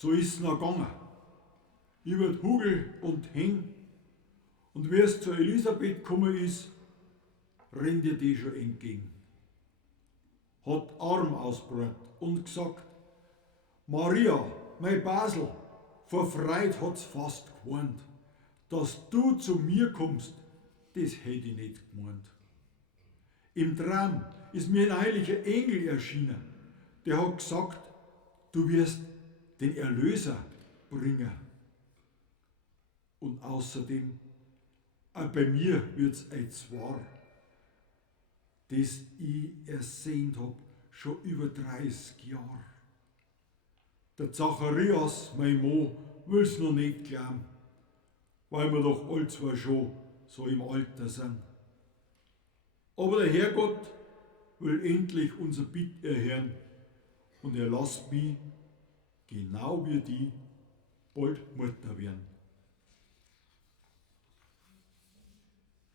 So ist's noch gegangen. Über die Hügel und Häng. Und wie es zu Elisabeth gekommen ist, rennt ihr die schon entgegen. Hat Arm ausgebreitet und gesagt, Maria, mein Basel, vor Freude hat's fast gewarnt. Dass du zu mir kommst, das hätte ich nicht gemeint. Im Traum ist mir ein heiliger Engel erschienen, der hat gesagt, du wirst den Erlöser bringen. Und außerdem, auch bei mir wird's eins wahr, das ich ersehnt hab, schon über 30 Jahre. Der Zacharias, mein Mo, will's noch nicht glauben, weil wir doch all zwar schon so im Alter sind. Aber der Herrgott will endlich unser Bitt erhören und er lässt mich, genau wie die, bald Mutter werden.